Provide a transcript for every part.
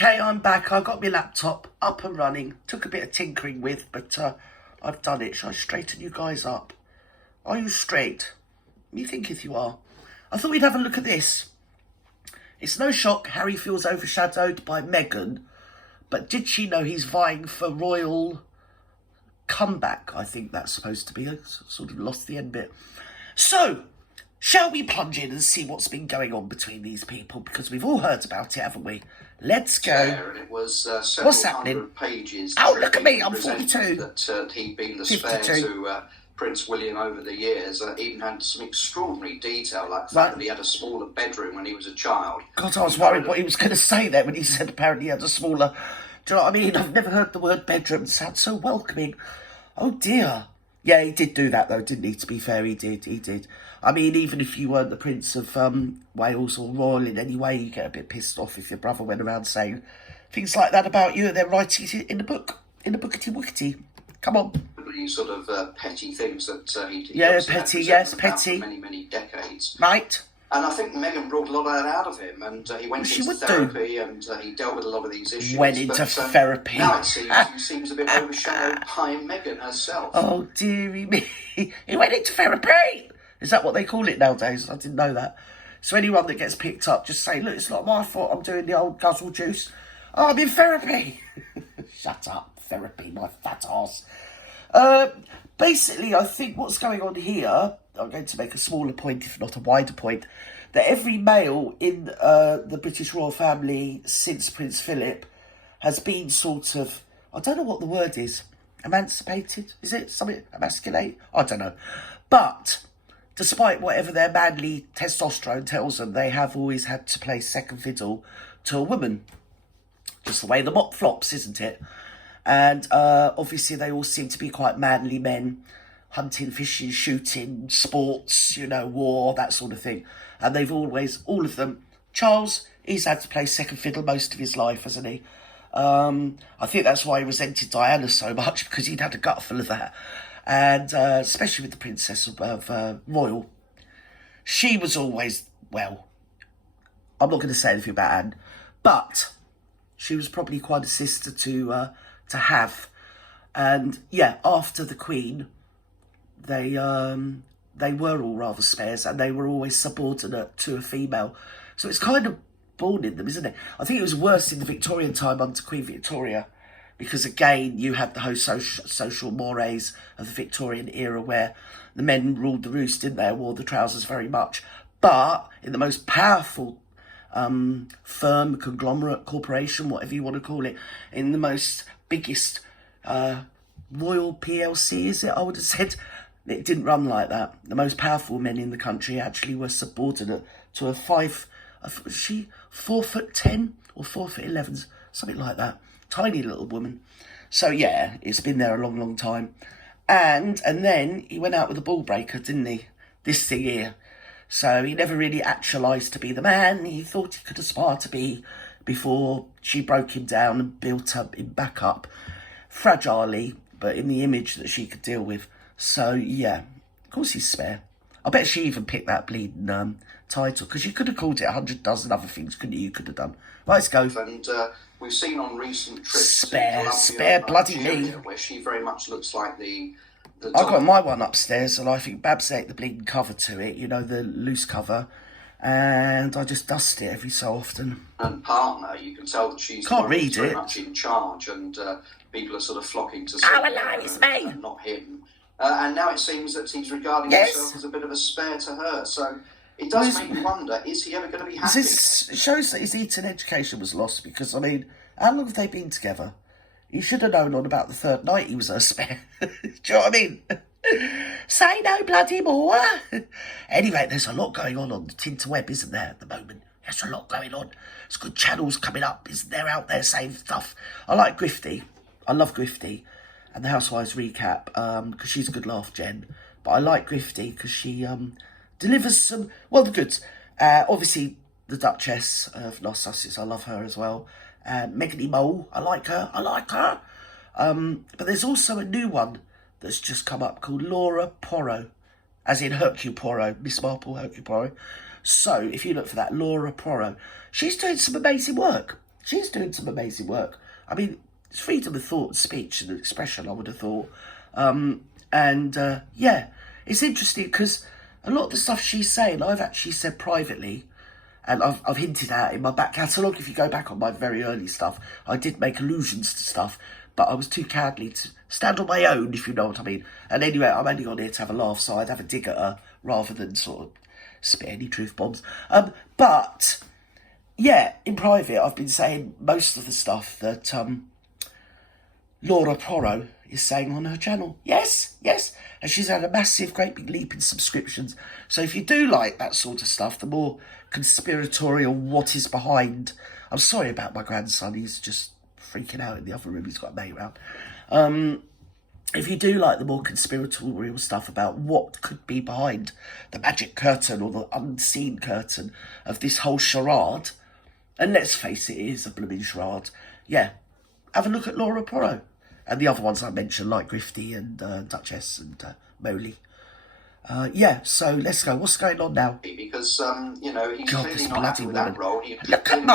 Okay, I'm back. I got my laptop up and running. Took a bit of tinkering with, but I've done it. Shall I straighten you guys up? Are you straight? You think if you are. I thought we'd have a look at this. It's no shock Harry feels overshadowed by Meghan, but did she know he's vying for royal comeback? I think that's supposed to be. I sort of lost the end bit. So, shall we plunge in and see what's been going on between these people? Because we've all heard about it, haven't we? Let's go. It was several What's happening? hundred pages. Oh, look at me, I'm 42. That he'd been the 52. spare to Prince William over the years. Even had some extraordinary detail, like the fact that he had a smaller bedroom when he was a child. God, I was worried what he was going to say there when he said apparently he had a smaller... Do you know what I mean? I've never heard the word bedroom sound so welcoming. Oh, dear. Yeah, he did do that, though, didn't he? To be fair, he did. I mean, even if you weren't the Prince of Wales or royal in any way, you get a bit pissed off if your brother went around saying things like that about you and then writing it in the book, in the bookety-wookety. Come on. These sort of petty things that he Yeah, petty, yes, petty. For many decades. Right. And I think Meghan brought a lot of that out of him, and he went into therapy, and he dealt with a lot of these issues. Went into therapy. Now it seems a bit overshadowed by Meghan herself. Oh, dearie me. He went into therapy. Is that what they call it nowadays? I didn't know that. So anyone that gets picked up, just say, look, it's not my fault. I'm doing the old guzzle juice. Oh, I'm in therapy. Shut up, therapy, my fat ass. Basically, I think what's going on here, I'm going to make a smaller point, if not a wider point, that every male in the British royal family since Prince Philip has been sort of, I don't know what the word is, emancipated? Is it something, emasculate? I don't know. But despite whatever their manly testosterone tells them, they have always had to play second fiddle to a woman. Just the way the mop flops, isn't it? And obviously they all seem to be quite manly men, hunting, fishing, shooting, sports, you know, war, that sort of thing. And they've always, all of them, Charles, he's had to play second fiddle most of his life, hasn't he? I think that's why he resented Diana so much, because he'd had a gutful of that. And especially with the Princess of Royal, she was always, well, I'm not going to say anything about Anne, but she was probably quite a sister to have. And yeah, after the Queen, they were all rather spares, and they were always subordinate to a female. So it's kind of born in them, isn't it? I think it was worse in the Victorian time under Queen Victoria, because again, you had the whole social mores of the Victorian era where the men ruled the roost, didn't they? Wore the trousers very much. But in the most powerful firm, conglomerate, corporation, whatever you want to call it, in the most biggest royal PLC, is it? I would have said it didn't run like that. The most powerful men in the country actually were subordinate to a 4'10" or 4'11", something like that. Tiny little woman. So yeah, it's been there a long, long time. And then he went out with a ball breaker, didn't he? This thing here. So he never really actualised to be the man he thought he could aspire to be before she broke him down and built him back up. Fragilely, but in the image that she could deal with. So yeah, of course he's spare. I bet she even picked that bleeding title, because you could have called it 100 dozen other things, couldn't you? You could have done. Let's go. And we've seen on recent trips spare bloody me, where she very much looks like the I got my one upstairs, and I think Babs ate the bleeding cover to it, you know, the loose cover, and I just dust it every so often. And partner, you can tell that she's very much in charge, and people are sort of flocking to see hello, it's me, and not him. And now it seems that he's regarding himself as a bit of a spare to her. So it does make me wonder: is he ever going to be happy? This shows that his Eton education was lost, because I mean, how long have they been together? He should have known on about the third night he was her spare. Do you know what I mean? Say no bloody more. Anyway, there's a lot going on the Tinterweb, isn't there, at the moment? There's a lot going on. There's good channels coming up, isn't there, out there saying stuff. I like Grifty. I love Grifty. And the Housewives recap, because she's a good laugh, Jen. But I like Grifty because she delivers some, well, the goods. Obviously, the Duchess of North Sussex, I love her as well. Meghan Mole, I like her. But there's also a new one that's just come up called Laura Poirot, as in Hercule Poirot, Miss Marple, Hercule Poirot. So, if you look for that, Laura Poirot, she's doing some amazing work. she's doing some amazing work. I mean, it's freedom of thought and speech and expression, I would have thought. Yeah, it's interesting because a lot of the stuff she's saying, I've actually said privately, and I've hinted at in my back catalogue. If you go back on my very early stuff, I did make allusions to stuff, but I was too cowardly to stand on my own, if you know what I mean. And anyway, I'm only on here to have a laugh, so I'd have a dig at her rather than sort of spit any truth bombs. But yeah, in private, I've been saying most of the stuff that Laura Porro is saying on her channel. Yes, and she's had a massive, great big leap in subscriptions. So if you do like that sort of stuff, the more conspiratorial, what is behind. I'm sorry about my grandson. He's just freaking out in the other room. He's got a mate around. If you do like the more conspiratorial stuff about what could be behind the magic curtain or the unseen curtain of this whole charade, and let's face it, it is a blooming charade. Yeah, have a look at Laura Porro and the other ones I mentioned, like Grifty and Duchess and Moley. Yeah, so let's go. What's going on now? Because he's God, clearly this not happy bloody with woman. that role. Look at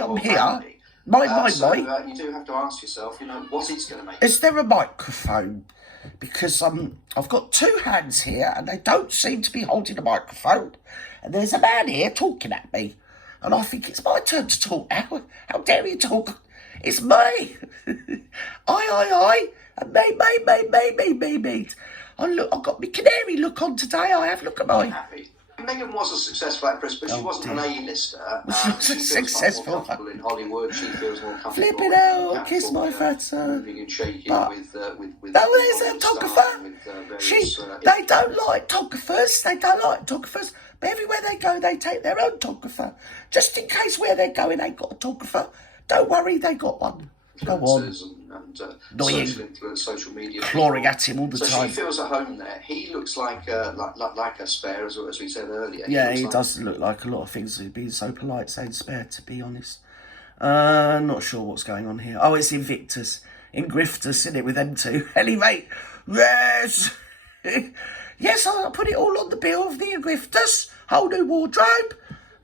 I'm here. You do have to ask yourself, what is going to make. Is there a microphone? Because I've got two hands here and they don't seem to be holding a microphone. And there's a man here talking at me. And I think it's my turn to talk now. How dare you talk? It's me. I. And me. I've got my canary look on today. I have. Look at mine. Happy. Meghan was a successful actress, but she wasn't an A-lister. She wasn't successful. More comfortable in Hollywood. She feels more comfortable. Flip it out, kiss my fat moving and shaking with there's a photographer. They don't like photographers. But everywhere they go, they take their own photographer. Just in case where they're going ain't got a photographer. Don't worry, they got one. Go on. And annoying, social influence, social media, clawing at him all the time. So she feels at home there. He looks like a spare, as we said earlier. Yeah, he does look like a lot of things. He's being so polite saying spare, to be honest. Not sure what's going on here. Oh, it's Invictus, Grifters, isn't it, with them two? Anyway, yes, yes, I'll put it all on the bill of the Grifters. Whole new wardrobe.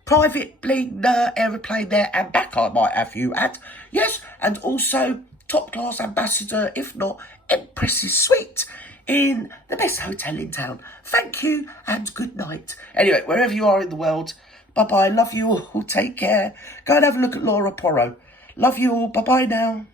Private bling aeroplane there and back, I might have you at. Yes, and also top-class ambassador, if not Empress's suite, in the best hotel in town. Thank you and good night. Anyway, wherever you are in the world, bye-bye. Love you all. Take care. Go and have a look at Laura Porro. Love you all. Bye-bye now.